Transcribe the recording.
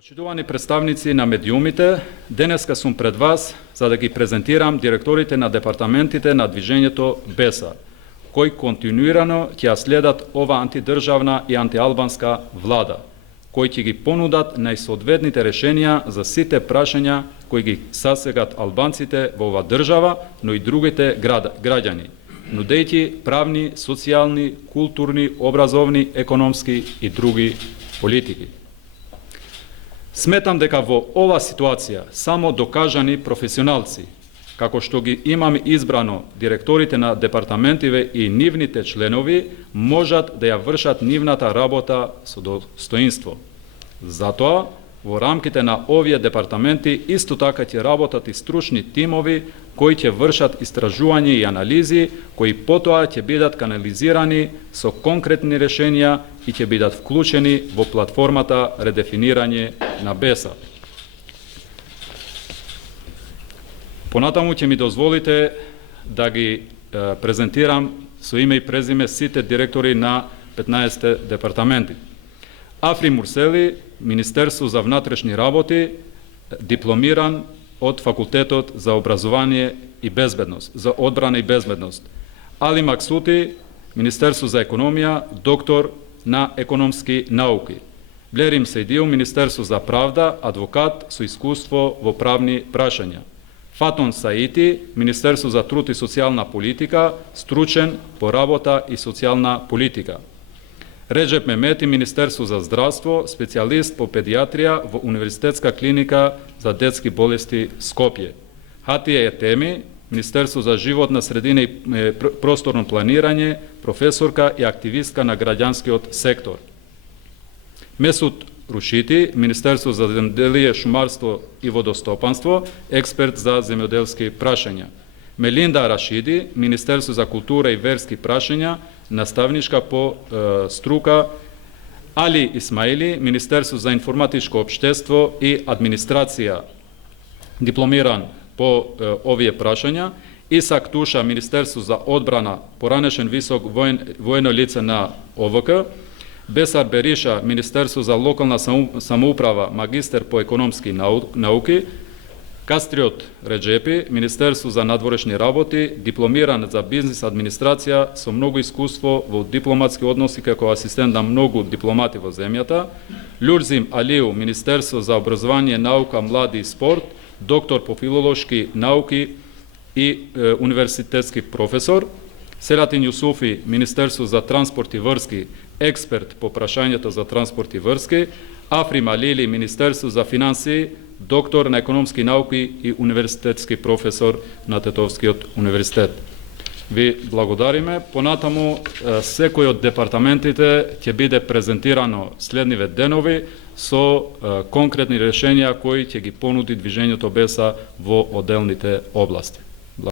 Почитувани представници на медиумите, денеска сум пред вас за да ги презентирам директорите на департаментите на движењето БЕСА, кои континуирано ќе ја следат ова антидржавна и антиалбанска влада, кои ќе ги понудат најсоодветните решенија за сите прашања кои ги сасегат албанците во ова држава, но и другите граѓани, нудејќи правни, социјални, културни, образовни, економски и други политики. Сметам дека во ова ситуација само докажани професионалци, како што ги имаме избрано директорите на департаментиве и нивните членови, можат да ја вршат нивната работа со достоинство. Затоа, во рамките на овие департаменти исто така ќе работат и стручни тимови кои ќе вршат истражување и анализи, кои потоа ќе бидат канализирани со конкретни решенија и ќе бидат вклучени во платформата редефинирање на БЕСА. Понатаму ќе ми дозволите да ги презентирам со име и презиме сите директори на 15 департаменти. Афри Мурсели, Министерство за внатрешни работи, дипломиран од Факултетот за образование и безбедност, за одбрана и безбедност. Али Максути, Министерство за економија, доктор на економски науки. Блерим Сейдио, Министерство за правда, адвокат со искуство во правни прашања. Фатон Саити, Министерство за труд и социјална политика, стручен по работа и социјална политика. Реджеп Мемети, Министерство за здравство, специјалист по педиатрија во Универзитетска клиника за детски болести Скопје. Хатија Етеми, Министерство за животна средина и просторно планирање, професорка и активистка на граѓанскиот сектор. Месут Рушити, Министерство за земјоделие, шумарство и водостопанство, експерт за земјоделски прашања. Мелинда Рашиди, Министерство за култура и верски прашања, наставничка по струка. Али Исмаили, Министерство за информатичко општество и администрација, дипломиран по овие прашања. Исак Туша, Министерство за одбрана, поранешен висок воено лице на ОВК. Бесар Бериша, Министерство за локална самоуправа, магистер по економски науки. Кастриот Реджепи, Министерство за надворешни работи, дипломиран за бизнис администрација со многу искуство во дипломатски односи како асистент на многу дипломати во земјата. Люрзим Алиу, Министерство за образование, наука, млади и спорт, доктор по филолошки науки и универзитетски професор. Селатин Јусуфи, Министерство за транспорт и врски, експерт по прашањето за транспорт и врски. Афри Малили, Министерство за финансии, доктор на економски науки и универзитетски професор на Тетовскиот универзитет. Ви благодариме. Понатаму, секој од департаментите ќе биде презентирано следниве денови со конкретни решенија кои ќе ги понуди движењето БЕСА во одделните области.